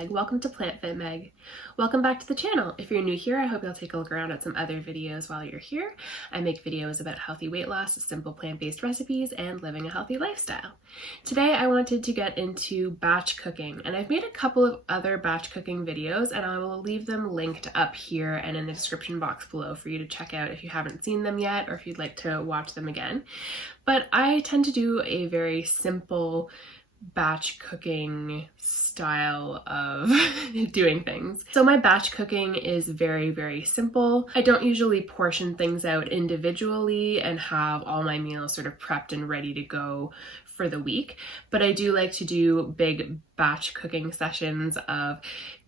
Meg. Welcome to PlantFitMeg. Welcome back to the channel. If you're new here, I hope you'll take a look around at some other videos while you're here. I make videos about healthy weight loss, simple plant-based recipes, and living a healthy lifestyle. Today I wanted to get into batch cooking, and I've made a couple of other batch cooking videos, and I will leave them linked up here and in the description box below for you to check out if you haven't seen them yet or if you'd like to watch them again. But I tend to do a very simple batch cooking style of doing things. So my batch cooking is very, very simple. I don't usually portion things out individually and have all my meals sort of prepped and ready to go for the week, but I do like to do big batch cooking sessions of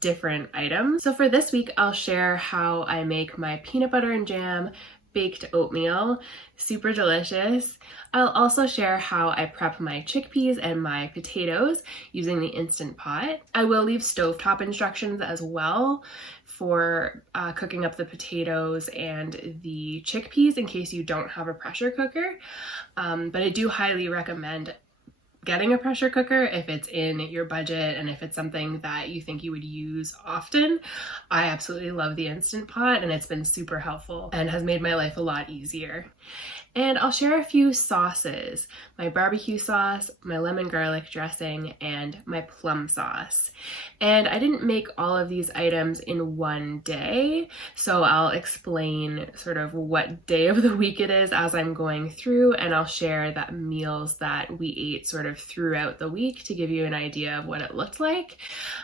different items. So for this week, I'll share how I make my peanut butter and jam baked oatmeal, super delicious. I'll also share how I prep my chickpeas and my potatoes using the Instant Pot. I will leave stovetop instructions as well for cooking up the potatoes and the chickpeas in case you don't have a pressure cooker. But I do highly recommend getting a pressure cooker if it's in your budget and if it's something that you think you would use often. I absolutely love the Instant Pot and it's been super helpful and has made my life a lot easier. And I'll share a few sauces, my barbecue sauce, my lemon garlic dressing, and my plum sauce. And I didn't make all of these items in one day, so I'll explain sort of what day of the week it is as I'm going through, and I'll share that meals that we ate sort of throughout the week to give you an idea of what it looked like.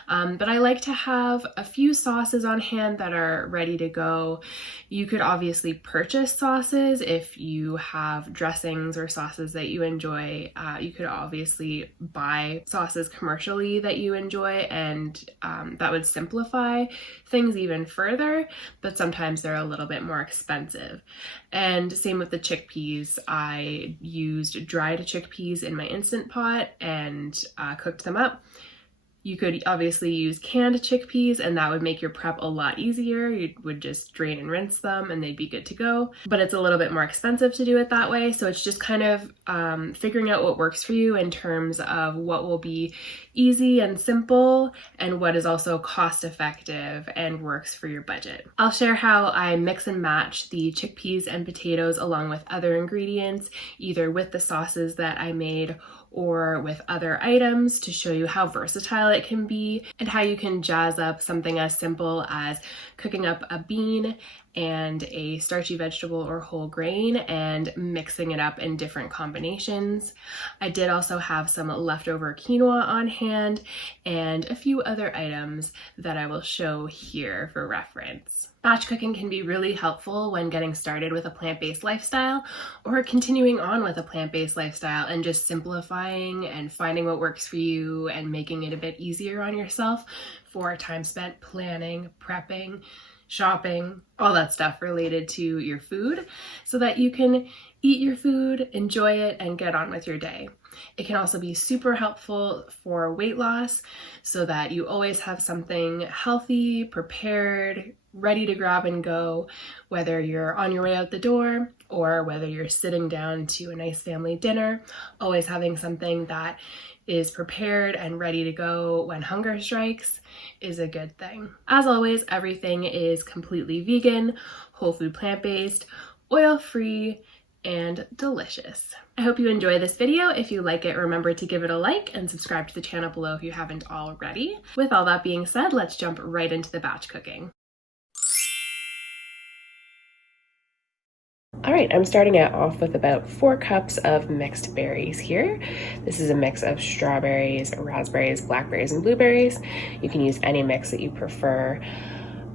But I like to have a few sauces on hand that are ready to go. You could obviously purchase sauces if you have dressings or sauces that you enjoy. You could obviously buy sauces commercially that you enjoy, and that would simplify things even further, but sometimes they're a little bit more expensive. And same with the chickpeas. I used dried chickpeas in my Instant Pot and cooked them up. You could obviously use canned chickpeas and that would make your prep a lot easier. You would just drain and rinse them and they'd be good to go. But it's a little bit more expensive to do it that way. So it's just kind of figuring out what works for you in terms of what will be easy and simple and what is also cost effective and works for your budget. I'll share how I mix and match the chickpeas and potatoes along with other ingredients, either with the sauces that I made or with other items to show you how versatile it can be and how you can jazz up something as simple as cooking up a bean and a starchy vegetable or whole grain and mixing it up in different combinations. I did also have some leftover quinoa on hand and a few other items that I will show here for reference. Batch cooking can be really helpful when getting started with a plant-based lifestyle or continuing on with a plant-based lifestyle and just simplifying and finding what works for you and making it a bit easier on yourself for time spent planning, prepping, shopping, all that stuff related to your food so that you can eat your food, enjoy it, and get on with your day. It can also be super helpful for weight loss so that you always have something healthy, prepared, ready to grab and go, whether you're on your way out the door or whether you're sitting down to a nice family dinner, always having something that is prepared and ready to go when hunger strikes is a good thing. As always, everything is completely vegan, whole food plant-based, oil-free, and delicious. I hope you enjoy this video. If you like it, remember to give it a like and subscribe to the channel below if you haven't already. With all that being said, let's jump right into the batch cooking. All right, I'm starting it off with about 4 cups of mixed berries here. This is a mix of strawberries, raspberries, blackberries, and blueberries. You can use any mix that you prefer.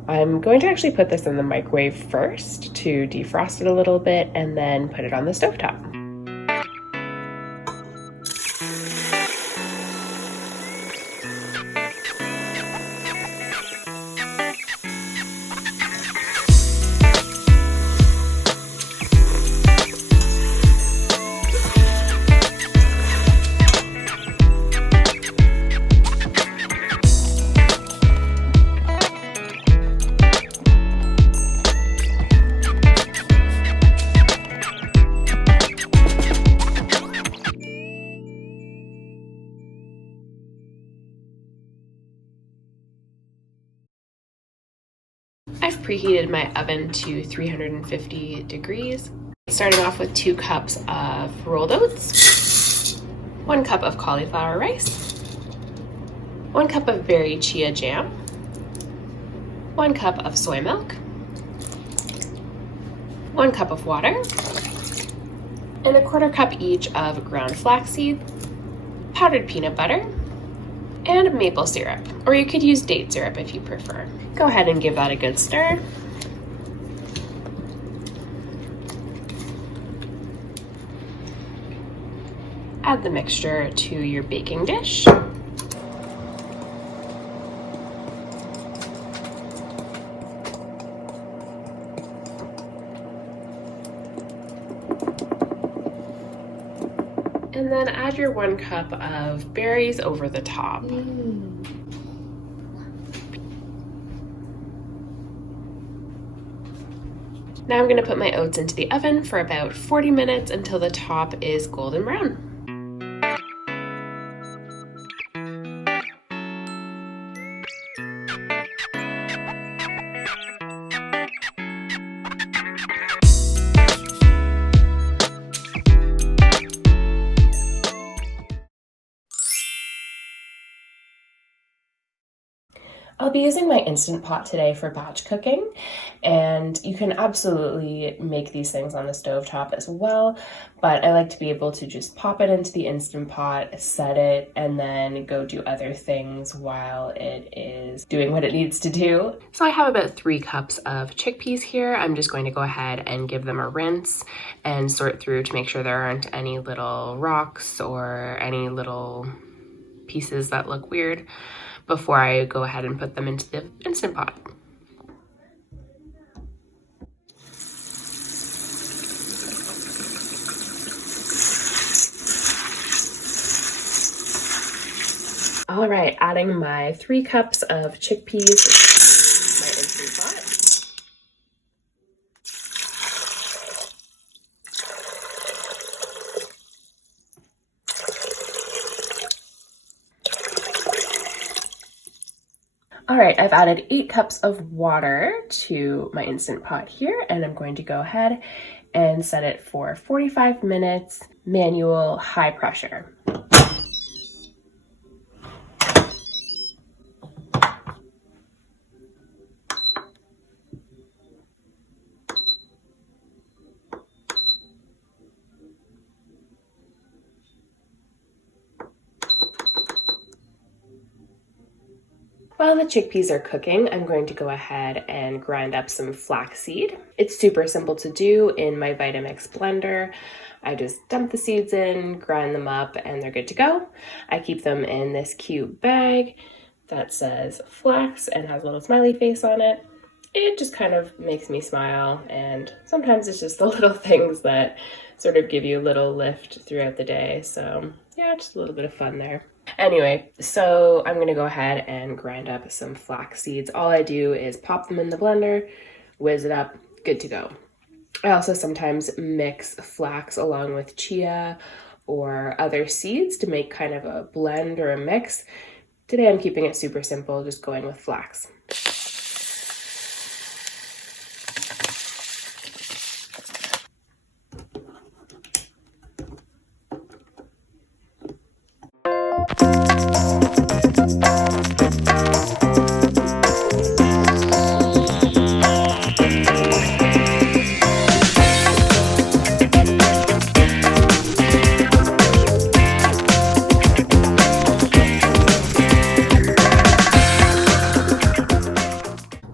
I'm going to actually put this in the microwave first to defrost it a little bit and then put it on the stovetop. I've preheated my oven to 350 degrees. Starting off with 2 cups of rolled oats, 1 cup of cauliflower rice, 1 cup of berry chia jam, 1 cup of soy milk, 1 cup of water, and 1/4 cup each of ground flaxseed, powdered peanut butter, and maple syrup, or you could use date syrup if you prefer. Go ahead and give that a good stir. Add the mixture to your baking dish. And then add your 1 cup of berries over the top. Now I'm going to put my oats into the oven for about 40 minutes until the top is golden brown. I'll be using my Instant Pot today for batch cooking, and you can absolutely make these things on the stovetop as well, but I like to be able to just pop it into the Instant Pot, set it, and then go do other things while it is doing what it needs to do. So I have about 3 cups of chickpeas here. I'm just going to go ahead and give them a rinse and sort through to make sure there aren't any little rocks or any little pieces that look weird before I go ahead and put them into the Instant Pot. All right, adding my 3 cups of chickpeas to my Instant Pot. All right, I've added 8 cups of water to my Instant Pot here, and I'm going to go ahead and set it for 45 minutes, manual, high pressure. While the chickpeas are cooking, I'm going to go ahead and grind up some flaxseed. It's super simple to do in my Vitamix blender. I just dump the seeds in, grind them up, and they're good to go. I keep them in this cute bag that says Flax and has a little smiley face on it. It just kind of makes me smile, and sometimes it's just the little things that sort of give you a little lift throughout the day. So yeah, just a little bit of fun there. Anyway, so I'm going to go ahead and grind up some flax seeds. All I do is pop them in the blender, whiz it up, good to go. I also sometimes mix flax along with chia or other seeds to make kind of a blend or a mix. Today I'm keeping it super simple, just going with flax.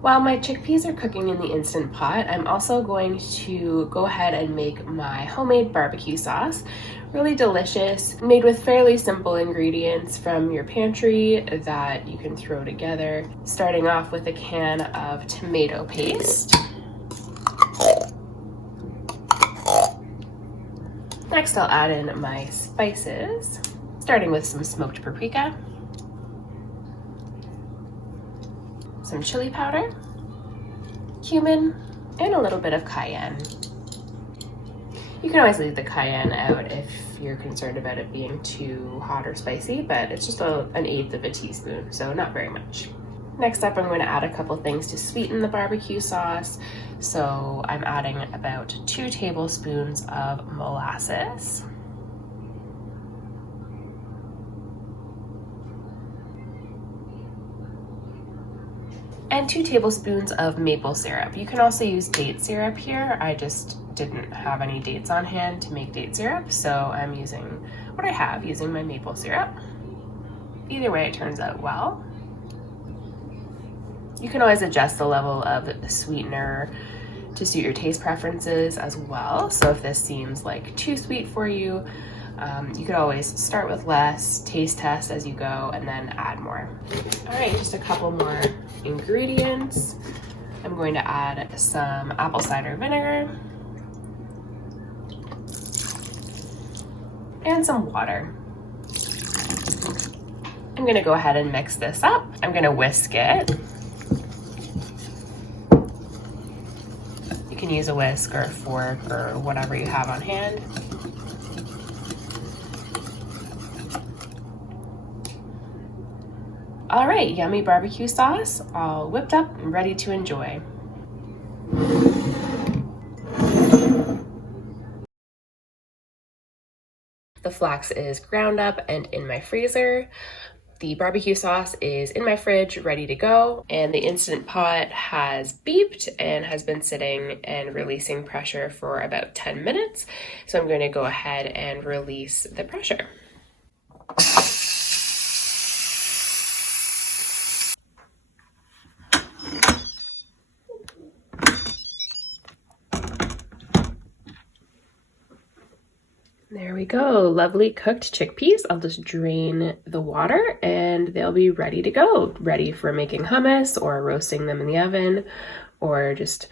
While my chickpeas are cooking in the Instant Pot, I'm also going to go ahead and make my homemade barbecue sauce. Really delicious, made with fairly simple ingredients from your pantry that you can throw together. Starting off with a can of tomato paste. Next, I'll add in my spices, starting with some smoked paprika, some chili powder, cumin, and a little bit of cayenne. You can always leave the cayenne out if you're concerned about it being too hot or spicy, but it's just an 1/8 of a teaspoon, so not very much. Next up, I'm going to add a couple things to sweeten the barbecue sauce. So I'm adding about 2 tablespoons of molasses. And 2 tablespoons of maple syrup. You can also use date syrup here. I just didn't have any dates on hand to make date syrup, so I'm using what I have, using my maple syrup. Either way, it turns out well. You can always adjust the level of sweetener to suit your taste preferences as well. So if this seems like too sweet for you, you could always start with less, taste test as you go, and then add more. All right, just a couple more ingredients. I'm going to add some apple cider vinegar and some water. I'm gonna go ahead and mix this up. I'm gonna whisk it. You can use a whisk or a fork or whatever you have on hand. All right, yummy barbecue sauce, all whipped up and ready to enjoy. The flax is ground up and in my freezer. The barbecue sauce is in my fridge, ready to go, and the Instant Pot has beeped and has been sitting and releasing pressure for about 10 minutes. So I'm going to go ahead and release the pressure. There we go, lovely cooked chickpeas. I'll just drain the water and they'll be ready to go. Ready for making hummus or roasting them in the oven or just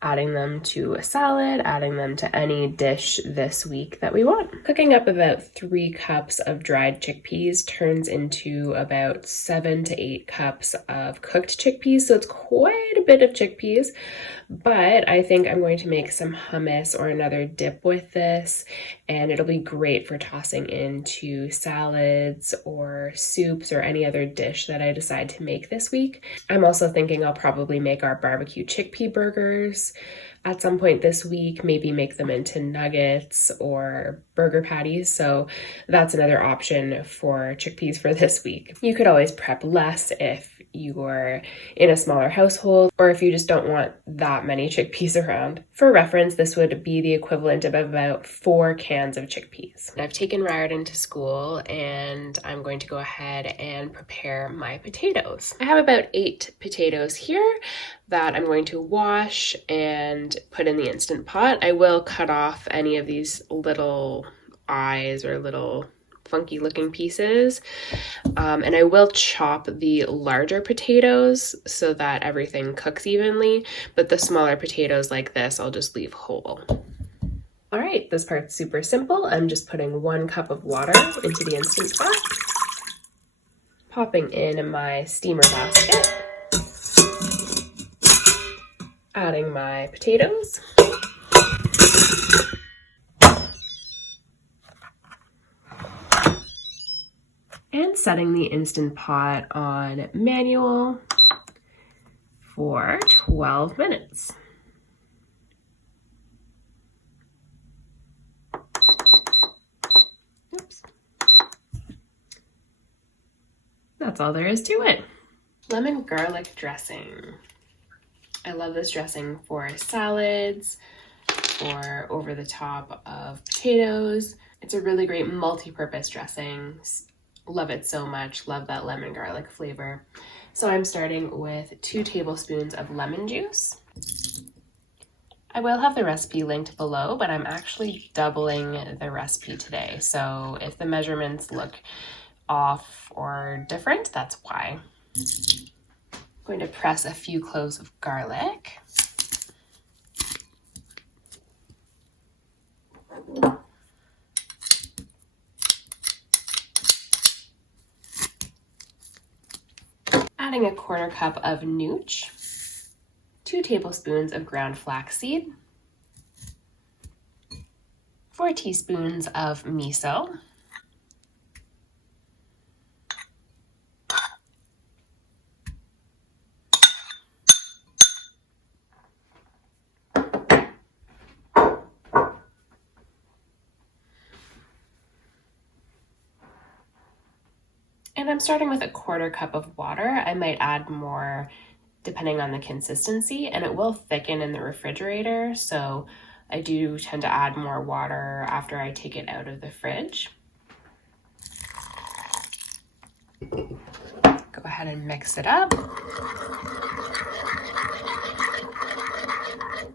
adding them to a salad, adding them to any dish this week that we want. Cooking up about 3 cups of dried chickpeas turns into about 7 to 8 cups of cooked chickpeas. So it's quite a bit of chickpeas, but I think I'm going to make some hummus or another dip with this, and it'll be great for tossing into salads or soups or any other dish that I decide to make this week. I'm also thinking I'll probably make our BBQ Chickpea Burgers at some point this week, maybe make them into nuggets or burger patties. So that's another option for chickpeas for this week. You could always prep less if you're in a smaller household or if you just don't want that many chickpeas around. For reference, this would be the equivalent of about 4 cans of chickpeas. I've taken Riordan to school and I'm going to go ahead and prepare my potatoes. I have about 8 potatoes here that I'm going to wash and put in the Instant Pot. I will cut off any of these little eyes or little funky looking pieces. And I will chop the larger potatoes so that everything cooks evenly, but the smaller potatoes like this, I'll just leave whole. All right, this part's super simple. I'm just putting 1 cup of water into the Instant Pot, popping in my steamer basket, adding my potatoes, and setting the Instant Pot on manual for 12 minutes. Oops. That's all there is to it. Lemon garlic dressing. I love this dressing for salads or over the top of potatoes. It's a really great multi-purpose dressing. Love it so much. Love that lemon garlic flavor. So I'm starting with 2 tablespoons of lemon juice. I will have the recipe linked below, but I'm actually doubling the recipe today. So if the measurements look off or different, that's why. I'm going to press a few cloves of garlic. Adding a 1/4 cup of nooch, 2 tablespoons of ground flaxseed, 4 teaspoons of miso, And I'm starting with a 1/4 cup of water. I might add more depending on the consistency, and it will thicken in the refrigerator, so I do tend to add more water after I take it out of the fridge. Go ahead and mix it up.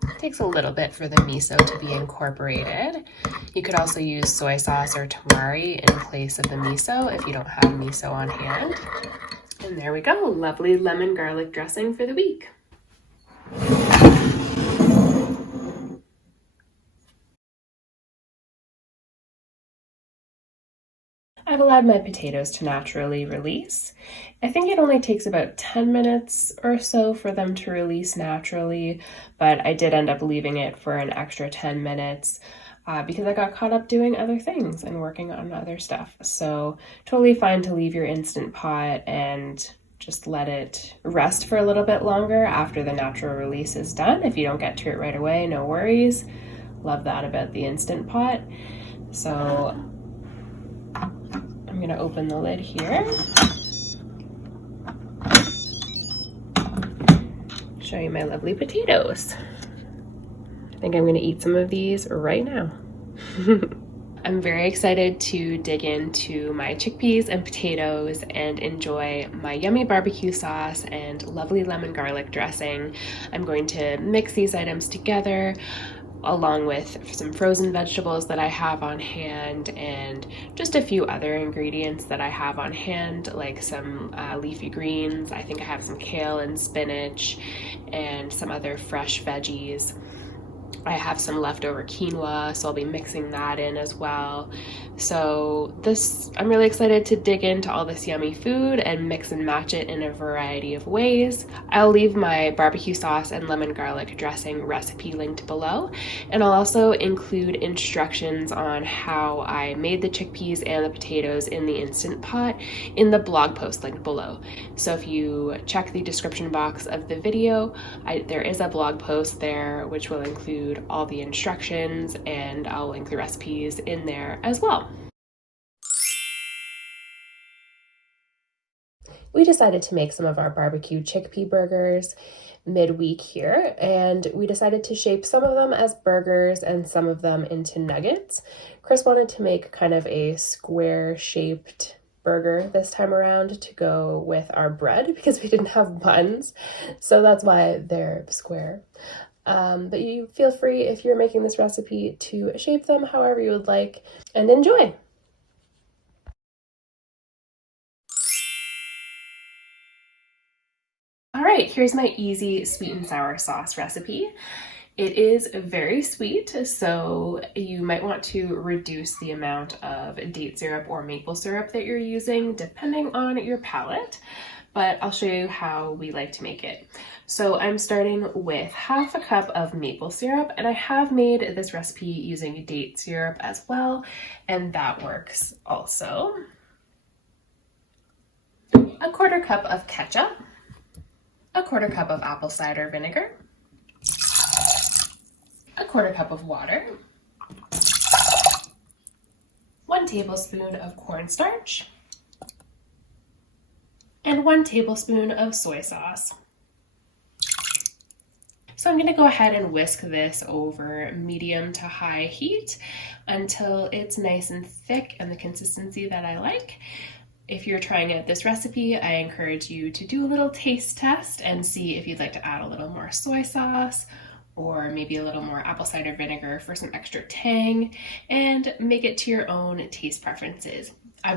It takes a little bit for the miso to be incorporated. You could also use soy sauce or tamari in place of the miso if you don't have miso on hand. And there we go, lovely lemon garlic dressing for the week. I've allowed my potatoes to naturally release. I think it only takes about 10 minutes or so for them to release naturally, but I did end up leaving it for an extra 10 minutes because I got caught up doing other things and working on other stuff. So totally fine to leave your Instant Pot and just let it rest for a little bit longer after the natural release is done. If you don't get to it right away, no worries. Love that about the Instant Pot. So I'm gonna open the lid here. Show you my lovely potatoes. I think I'm gonna eat some of these right now. I'm very excited to dig into my chickpeas and potatoes and enjoy my yummy barbecue sauce and lovely lemon garlic dressing. I'm going to mix these items together along with some frozen vegetables that I have on hand and just a few other ingredients that I have on hand, like some leafy greens. I think I have some kale and spinach and some other fresh veggies. I have some leftover quinoa, so I'll be mixing that in as well. So I'm really excited to dig into all this yummy food and mix and match it in a variety of ways. I'll leave my barbecue sauce and lemon garlic dressing recipe linked below, and I'll also include instructions on how I made the chickpeas and the potatoes in the Instant Pot in the blog post linked below. So if you check the description box of the video, there is a blog post there which will include all the instructions, and I'll link the recipes in there as well. We decided to make some of our barbecue chickpea burgers midweek here, and we decided to shape some of them as burgers and some of them into nuggets. Chris wanted to make kind of a square shaped burger this time around to go with our bread because we didn't have buns, so that's why they're square. But you feel free, if you're making this recipe, to shape them however you would like, and enjoy. All right, here's my easy sweet and sour sauce recipe. It is very sweet, so you might want to reduce the amount of date syrup or maple syrup that you're using depending on your palate, but I'll show you how we like to make it. So I'm starting with 1/2 cup of maple syrup, and I have made this recipe using date syrup as well, and that works also. 1/4 cup of ketchup, 1/4 cup of apple cider vinegar, 1/4 cup of water, 1 tablespoon of cornstarch, and 1 tablespoon of soy sauce. So I'm going to go ahead and whisk this over medium to high heat until it's nice and thick and the consistency that I like. If you're trying out this recipe, I encourage you to do a little taste test and see if you'd like to add a little more soy sauce or maybe a little more apple cider vinegar for some extra tang, and make it to your own taste preferences.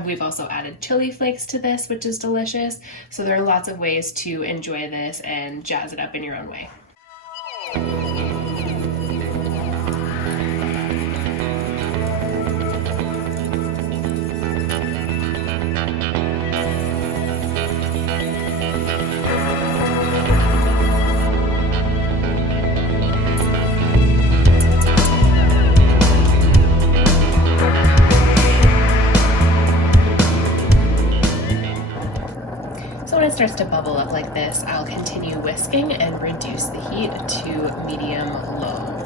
We've also added chili flakes to this, which is delicious. So there are lots of ways to enjoy this and jazz it up in your own way. When it starts to bubble up like this, I'll continue whisking and reduce the heat to medium-low.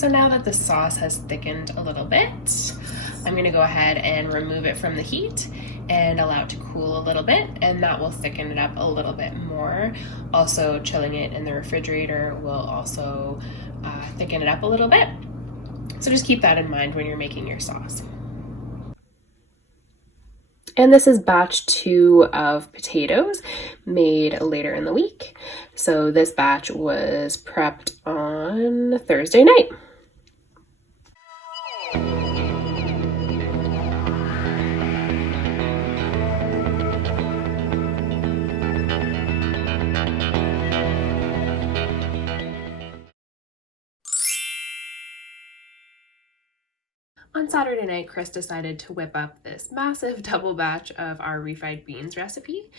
So now that the sauce has thickened a little bit, I'm gonna go ahead and remove it from the heat and allow it to cool a little bit, and that will thicken it up a little bit more. Also, chilling it in the refrigerator will also thicken it up a little bit. So just keep that in mind when you're making your sauce. And this is batch 2 of potatoes made later in the week. So this batch was prepped on Thursday night. On Saturday night, Chris decided to whip up this massive double batch of our refried beans recipe.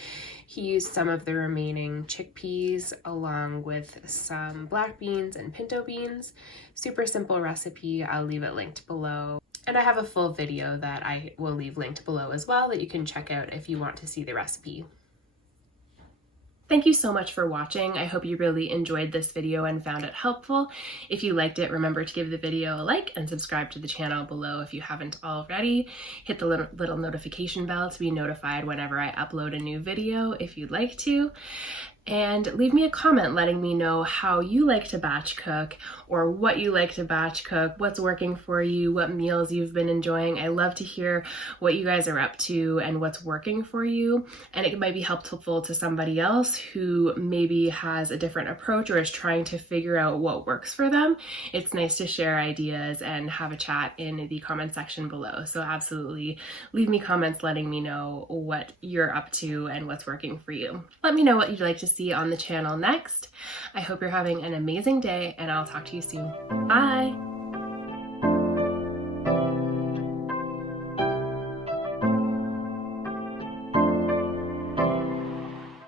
He used some of the remaining chickpeas along with some black beans and pinto beans. Super simple recipe. I'll leave it linked below. And I have a full video that I will leave linked below as well that you can check out if you want to see the recipe. Thank you so much for watching. I hope you really enjoyed this video and found it helpful. If you liked it, remember to give the video a like and subscribe to the channel below if you haven't already. Hit the little notification bell to be notified whenever I upload a new video if you'd like to. And leave me a comment letting me know how you like to batch cook or what you like to batch cook, what's working for you, what meals you've been enjoying. I love to hear what you guys are up to and what's working for you. And it might be helpful to somebody else who maybe has a different approach or is trying to figure out what works for them. It's nice to share ideas and have a chat in the comment section below. So absolutely leave me comments letting me know what you're up to and what's working for you. Let me know what you'd like to see on the channel next. I hope you're having an amazing day and I'll talk to you soon. Bye!